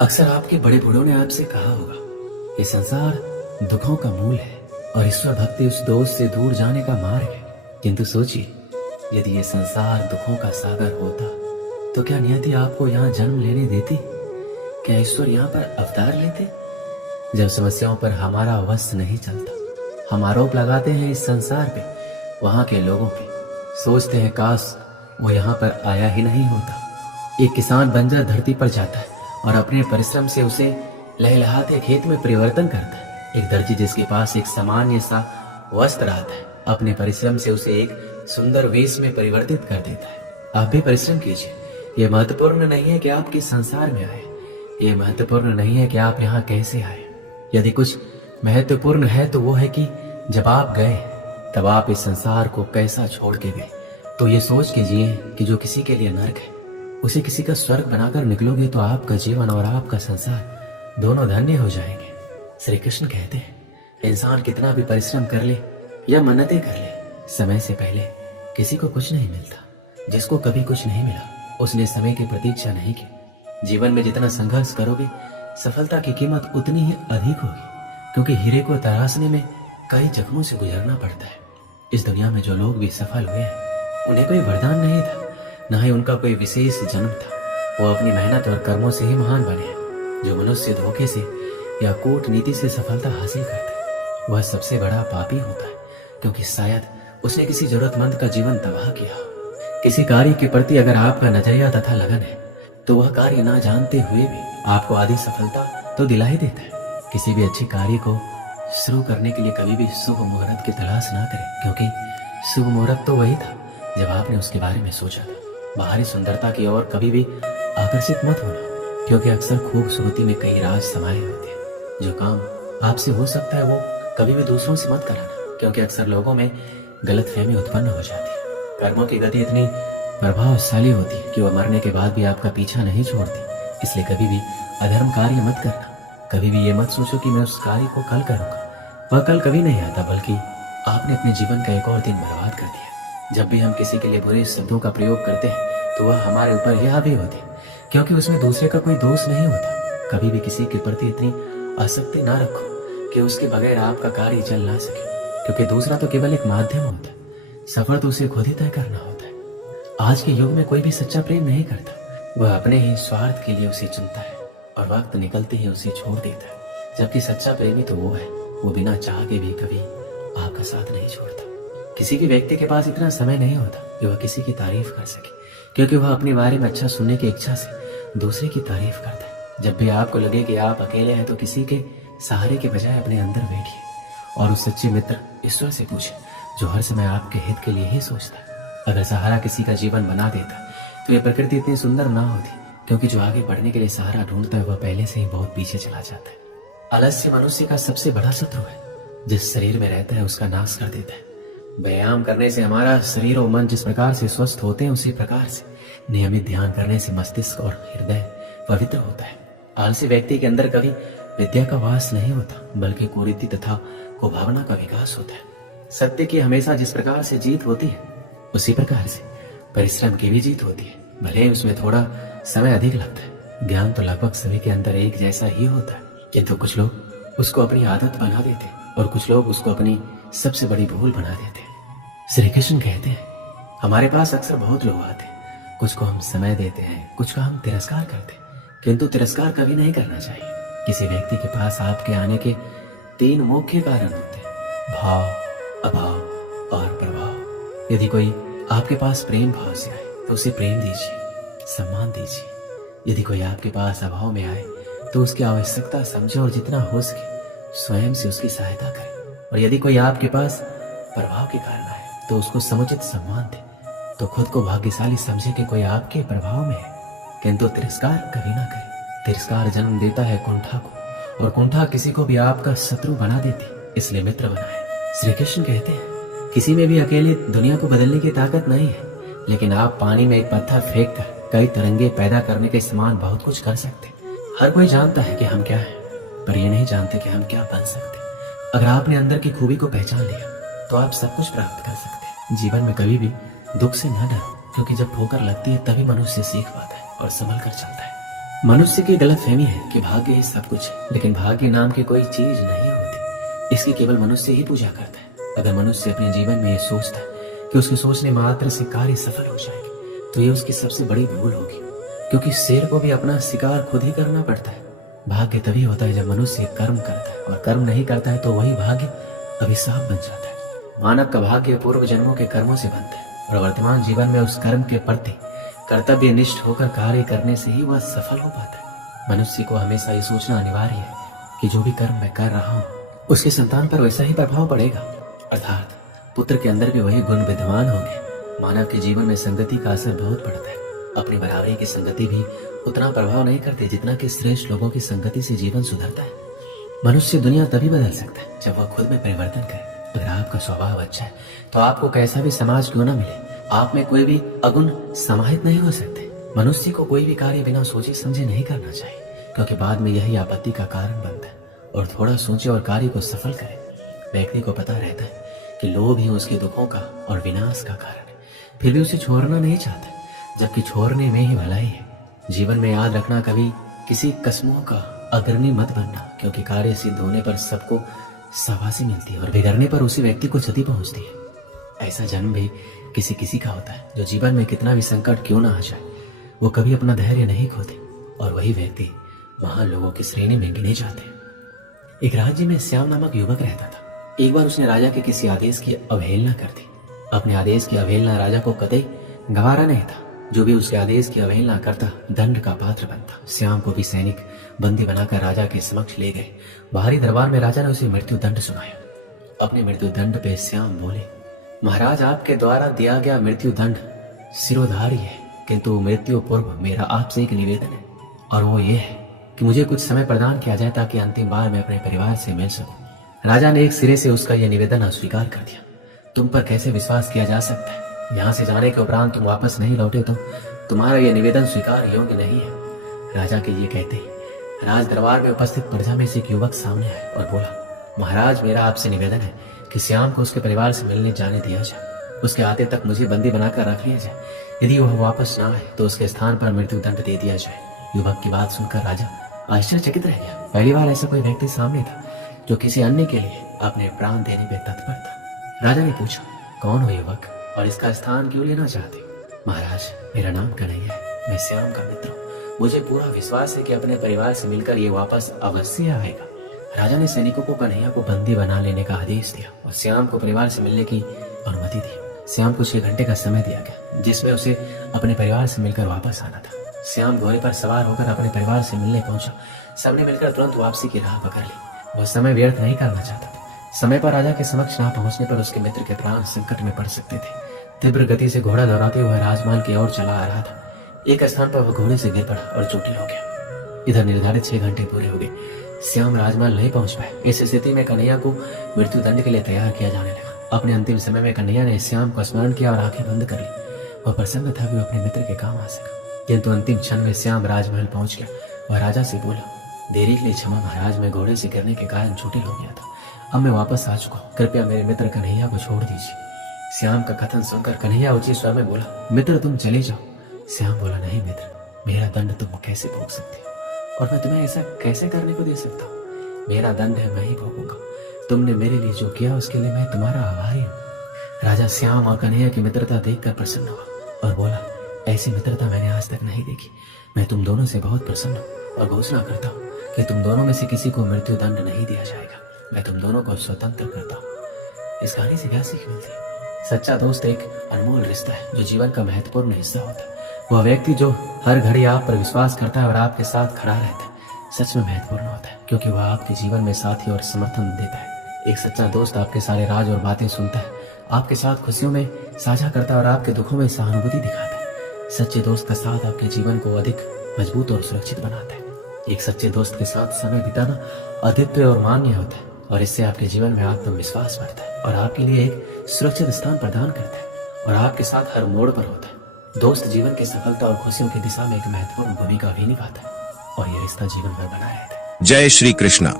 अक्सर आपके बड़े बूढ़ों ने आपसे कहा होगा, ये संसार दुखों का मूल है और ईश्वर भक्ति उस दोस्त से दूर जाने का मार्ग है। किंतु सोचिए, यदि ये संसार दुखों का सागर होता तो क्या नियति आपको यहाँ जन्म लेने देती? क्या ईश्वर यहाँ पर अवतार लेते? जब समस्याओं पर हमारा वश नहीं चलता, हम आरोप लगाते हैं इस संसार पे, वहां के लोगों पे, सोचते हैं काश वो यहाँ पर आया ही नहीं होता। एक किसान बंजर धरती पर जाता है और अपने परिश्रम से उसे लहलहाते खेत में परिवर्तन करता है। एक दर्जी जिसके पास एक सामान्य सा वस्त्र आता है, अपने परिश्रम से उसे एक सुंदर वेश में परिवर्तित कर देता है। आप भी परिश्रम कीजिए। ये महत्वपूर्ण नहीं है कि आप किस संसार में आए, ये महत्वपूर्ण नहीं है कि आप यहाँ कैसे आए। यदि कुछ महत्वपूर्ण है तो वो है कि जब आप गए तब आप इस संसार को कैसा छोड़ के गए। तो ये सोच के जिए कि जो किसी के लिए नर्क है उसे किसी का स्वर्ग बनाकर निकलोगे तो आपका जीवन और आपका संसार दोनों धन्य हो जाएंगे। श्री कृष्ण कहते हैं, इंसान कितना भी परिश्रम कर ले या मन्नतें कर ले, समय से पहले किसी को कुछ नहीं मिलता। जिसको कभी कुछ नहीं मिला उसने समय की प्रतीक्षा नहीं की। जीवन में जितना संघर्ष करोगे सफलता की कीमत उतनी ही अधिक होगी, क्योंकि हीरे को तराशने में कई जख्मों से गुजरना पड़ता है। इस दुनिया में जो लोग भी सफल हुए हैं उन्हें कोई वरदान नहीं था, न ही उनका कोई विशेष जन्म था। वो अपनी मेहनत और कर्मों से ही महान बने हैं। जो मनुष्य धोखे से या कूटनीति से सफलता हासिल करता है वह सबसे बड़ा पापी होता है, क्योंकि शायद उसने किसी जरूरतमंद का जीवन तबाह किया। किसी कार्य के प्रति अगर आपका नजरिया तथा लगन है तो वह कार्य ना जानते हुए भी आपको आधी सफलता तो दिला ही देता है। किसी भी अच्छे कार्य को शुरू करने के लिए कभी भी शुभ मुहूर्त की तलाश ना करें, क्योंकि शुभ मुहूर्त तो वही था जब आपने उसके बारे में सोचा था। बाहरी सुंदरता की ओर कभी भी आकर्षित मत होना, क्योंकि अक्सर खूबसूरती में कई राज समाये होते हैं। जो काम आपसे हो सकता है वो कभी भी दूसरों से मत कराना, क्योंकि अक्सर लोगों में गलतफहमी उत्पन्न हो जाती है। कर्मों की गति इतनी प्रभावशाली होती है कि वह मरने के बाद भी आपका पीछा नहीं छोड़ती। इसलिए कभी भी अधर्म कार्य मत करना। कभी भी ये मत सोचो कि मैं उस कार्य को कल करूंगा। वह कल कभी नहीं आता, बल्कि आपने अपने जीवन का एक और दिन बर्बाद कर दिया। जब भी हम किसी के लिए बुरे शब्दों का प्रयोग करते हैं तो वह हमारे ऊपर ही हावी होते हैं, क्योंकि उसमें दूसरे का कोई दोष नहीं होता। कभी भी किसी के प्रति इतनी आसक्ति ना रखो कि उसके बगैर आपका कार्य चल ना सके, क्योंकि दूसरा तो केवल एक माध्यम होता है, सफर तो उसे खुद ही तय करना होता है। आज के युग में कोई भी सच्चा प्रेम नहीं करता, वह अपने ही स्वार्थ के लिए उसे चुनता है और वक्त निकलते ही उसे छोड़ देता है। जबकि सच्चा प्रेमी तो वो है, वो बिना चाह के भी कभी आपका साथ नहीं छोड़ता। किसी भी व्यक्ति के पास इतना समय नहीं होता कि वह किसी की तारीफ कर सके, क्योंकि वह अपने बारे में अच्छा सुनने की इच्छा से दूसरे की तारीफ करता है। जब भी आपको लगे कि आप अकेले हैं तो किसी के सहारे के बजाय अपने अंदर बैठिए और उस सच्चे मित्र ईश्वर से पूछे, जो हर समय आपके हित के लिए ही सोचता है। अगर सहारा किसी का जीवन बना देता तो ये प्रकृति इतनी सुंदर ना होती, क्योंकि जो आगे बढ़ने के लिए सहारा ढूंढता है वह पहले से ही बहुत पीछे चला जाता है। आलस्य मनुष्य का सबसे बड़ा शत्रु है। जिस शरीर में रहता है उसका नाश कर देता है। व्यायाम करने से हमारा शरीर और मन जिस प्रकार से स्वस्थ होते हैं, उसी प्रकार से नियमित ध्यान करने से मस्तिष्क और हृदय पवित्र होता है। आलसी व्यक्ति के अंदर कभी विद्या का वास नहीं होता, बल्कि कुरीति तथा कुभावना का विकास होता है। सत्य की हमेशा जिस प्रकार से जीत होती है, उसी प्रकार से परिश्रम की भी जीत होती है, भले ही उसमें थोड़ा समय अधिक लगता है। ज्ञान तो लगभग सभी के अंदर एक जैसा ही होता है, किंतु कुछ लोग उसको अपनी आदत बना देते हैं और कुछ लोग उसको अपनी सबसे बड़ी भूल बना देते हैं। श्री कृष्ण कहते हैं, हमारे पास अक्सर बहुत लोग आते हैं, कुछ को हम समय देते हैं, कुछ का हम तिरस्कार करते हैं, किंतु तिरस्कार कभी नहीं करना चाहिए। किसी व्यक्ति के पास आपके आने के 3 मुख्य कारण होते हैं: भाव, अभाव और प्रभाव। यदि कोई आपके पास प्रेम भाव से आए तो उसे प्रेम दीजिए, सम्मान दीजिए। यदि कोई आपके पास अभाव में आए तो उसकी आवश्यकता समझे और जितना हो सके स्वयं से उसकी सहायता करें। और यदि कोई आपके पास प्रभाव के कारण आए तो उसको समुचित सम्मान दे। तो खुद को भाग्यशाली समझे कि कोई आपके प्रभाव में है, किंतु तिरस्कार कभी ना करे। तिरस्कार जन्म देता है कुंठा को, और कुंठा किसी को भी आपका शत्रु बना देती, इसलिए मित्र बनाए। श्री कृष्ण कहते हैं, किसी में भी अकेले दुनिया को बदलने की ताकत नहीं है, लेकिन आप पानी में एक पत्थर फेंक कर कई तरंगे पैदा करने के समान बहुत कुछ कर सकते। हर कोई जानता है कि हम क्या है, पर ये नहीं जानते कि हम क्या बन सकते। अगर आपने अंदर की खूबी को पहचान लिया तो आप सब कुछ प्राप्त कर सकते हैं। जीवन में कभी भी दुख से न डरो, क्योंकि जब ठोकर लगती है तभी मनुष्य सीख पाता है और संभल कर चलता है। मनुष्य की गलतफहमी है कि भाग्य ही सब कुछ है, लेकिन भाग्य नाम की कोई चीज नहीं होती। इसकी केवल मनुष्य ही पूजा करता है। अगर मनुष्य अपने जीवन में ये सोचता है कि उसके सोचने मात्र से कार्य सफल हो जाएंगे, तो ये उसकी सबसे बड़ी भूल होगी, क्योंकि शेर को भी अपना शिकार खुद ही करना पड़ता है। भाग्य तभी होता है जब मनुष्य कर्म करता है, और कर्म नहीं करता है तो वही भाग्य अभिशाप बन जाता है। मानव का भाग्य पूर्व जन्मों के कर्मों से बनता है, और वर्तमान जीवन में उस कर्म के प्रति कर्तव्य निष्ठ होकर कार्य करने से ही वह सफल हो पाता है। मनुष्य को हमेशा ये सोचना अनिवार्य है कि जो भी कर्म मैं कर रहा हूँ उसके संतान पर वैसा ही प्रभाव पड़ेगा, अर्थात पुत्र के अंदर भी वही गुण विद्यमान होंगे। मानव के जीवन में संगति का असर बहुत पड़ता है। अपनी बराबरी की संगति भी उतना प्रभाव नहीं करती जितना कि श्रेष्ठ लोगों की संगति से जीवन सुधरता है। मनुष्य दुनिया तभी बदल सकता है जब वह खुद में परिवर्तन करे। अगर आपका स्वभाव अच्छा है तो आपको कैसा भी समाज क्यों ना मिले, आप में कोई भी अगुण समाहित नहीं हो सकते। मनुष्य को कोई भी कार्य बिना सोचे समझे नहीं करना चाहिए, क्योंकि बाद में यही आपत्ति का कारण बनता है। और थोड़ा सोचे और कार्य को सफल करे। व्यक्ति को पता रहता है कि लोभ ही उसके दुखों का और विनाश का कारण है, फिर भी उसे छोड़ना नहीं चाहता, जबकि छोड़ने में ही भलाई है। जीवन में याद रखना, कभी किसी कस्मों का अग्रणी मत बनना, क्योंकि कार्य सिद्ध होने पर सबको शाबाशी मिलती है और बिगड़ने पर उसी व्यक्ति को क्षति पहुंचती है। ऐसा जन्म भी किसी किसी का होता है जो जीवन में कितना भी संकट क्यों ना आ जाए, वो कभी अपना धैर्य नहीं खोते, और वही व्यक्ति महान लोगों की श्रेणी में गिने जाते हैं। एक राज्य में श्याम नामक युवक रहता था। एक बार उसने राजा के किसी आदेश की अवहेलना कर दी। अपने आदेश की अवहेलना राजा को कतई गवारा नहीं था। जो भी उसके आदेश की अवहेलना करता दंड का पात्र बनता। श्याम को भी सैनिक बंदी बनाकर राजा के समक्ष ले गए। बाहरी दरबार में राजा ने उसे मृत्यु दंड सुनाया। अपने मृत्यु दंड पे श्याम बोले, महाराज, आपके द्वारा दिया गया मृत्यु दंड सिरोधारी है, किंतु मृत्यु पूर्व मेरा आपसे एक निवेदन है, और वो ये है कि मुझे कुछ समय प्रदान किया जाए ताकि अंतिम बार मैं अपने परिवार से मिल सकूं। राजा ने एक सिरे से उसका यह निवेदन अस्वीकार कर दिया। तुम पर कैसे विश्वास किया जा सकता है? यहाँ से जाने के उपरांत तुम वापस नहीं लौटे तो तुम्हारा यह निवेदन स्वीकार योग्य नहीं है। राजा के ये कहते ही राज दरबार में उपस्थित प्रजा में से एक युवक सामने आया और बोला, महाराज, मेरा आपसे निवेदन है कि श्याम को उसके परिवार से मिलने जाने दिया जाए। उसके आते तक मुझे बंदी बनाकर रख लिया जाए। यदि वह वापस ना आए तो उसके स्थान पर मृत्यु दंड दे दिया जाए। युवक की बात सुनकर राजा आश्चर्यचकित रह गया। पहली बार ऐसा कोई व्यक्ति सामने था जो किसी अन्य के लिए अपने प्राण देने में तत्पर था। राजा ने पूछा, कौन हो युवक, और इसका स्थान क्यों लेना चाहते? महाराज, मेरा नाम कन्हैया है, मैं श्याम का मित्र हूँ। मुझे पूरा विश्वास है कि अपने परिवार से मिलकर ये वापस अवश्य आएगा। राजा ने सैनिकों को कन्हैया को बंदी बना लेने का आदेश दिया और श्याम को परिवार से मिलने की अनुमति दी। श्याम को 6 घंटे का समय दिया गया, जिसमें उसे अपने परिवार से मिलकर वापस आना था। श्याम घोड़े पर सवार होकर अपने परिवार से मिलने पहुंचा। सबने मिलकर तुरंत वापसी की राह पकड़ ली। वह समय व्यर्थ नहीं करना चाहता था। समय पर राजा के समक्ष ना पहुंचने पर उसके मित्र के प्राण संकट में पड़ सकते थे। तीव्र गति से घोड़ा दौड़ाते हुए राजमहल की ओर चला आ रहा था। एक स्थान पर वह घोड़े से गिर पड़ा और चोटिल हो गया। इधर निर्धारित 6 घंटे पूरे हो गए। श्याम राजमहल नहीं पहुंच पाए। इस स्थिति में कन्हैया को मृत्यु दंड के लिए तैयार किया जाने लगा। अपने अंतिम समय में कन्हैया ने श्याम को स्मरण किया और आंखें बंद कर ली। वह प्रसन्न था कि वह अपने मित्र के काम आ सका, किंतु अंतिम क्षण में श्याम राजमहल पहुंच गया। वह राजा से बोला, देरी के लिए क्षमा महाराज, मैं घोड़े से गिरने के कारण चोटिल हो गया था। अब मैं वापस आ चुका हूँ, कृपया मेरे मित्र कन्हैया को छोड़ दीजिए। श्याम का कथन सुनकर कन्हैया ऊंचे स्वर में बोला, मित्र तुम चले जाओ। श्याम बोला, नहीं मित्र, मेरा दंड तुम कैसे भोग सकते हो, और मैं तुम्हें ऐसा कैसे करने को दे सकता हूँ? मेरा दंड है, मैं ही भोगूंगा। तुमने मेरे लिए जो किया उसके लिए मैं तुम्हारा आभारी हूँ। राजा श्याम और कन्हैया की मित्रता देखकर प्रसन्न हुआ और बोला, ऐसी मित्रता मैंने आज तक नहीं देखी। मैं तुम दोनों से बहुत प्रसन्न हूँ और घोषणा करता हूँ कि तुम दोनों में से किसी को मृत्यु दंड नहीं दिया जाएगा। मैं तुम दोनों को स्वतंत्र करता हूँ। इस कहानी से क्या सीख मिलती है? सच्चा दोस्त एक अनमोल रिश्ता है जो जीवन का महत्वपूर्ण हिस्सा होता है। वह व्यक्ति जो हर घड़ी आप पर विश्वास करता है और आपके साथ खड़ा रहता है, सच में महत्वपूर्ण होता है, क्योंकि वह आपके जीवन में साथी और समर्थन देता है। एक सच्चा दोस्त आपके सारे राज और बातें सुनता है, आपके साथ खुशियों में साझा करता है और आपके दुखों में सहानुभूति दिखाता है। सच्चे दोस्त का साथ आपके जीवन को अधिक मजबूत और सुरक्षित बनाता है। एक सच्चे दोस्त के साथ समय बिताना अद्वितीय और मान्य होता है, और इससे आपके जीवन में आत्मविश्वास बढ़ता है और आपके लिए एक सुरक्षित स्थान प्रदान करता है और आपके साथ हर मोड़ पर होता है। दोस्त जीवन की सफलता और खुशियों की दिशा में एक महत्वपूर्ण भूमिका भी निभाता है, और यह रिश्ता जीवन भर बना रहता है। जय श्री कृष्णा।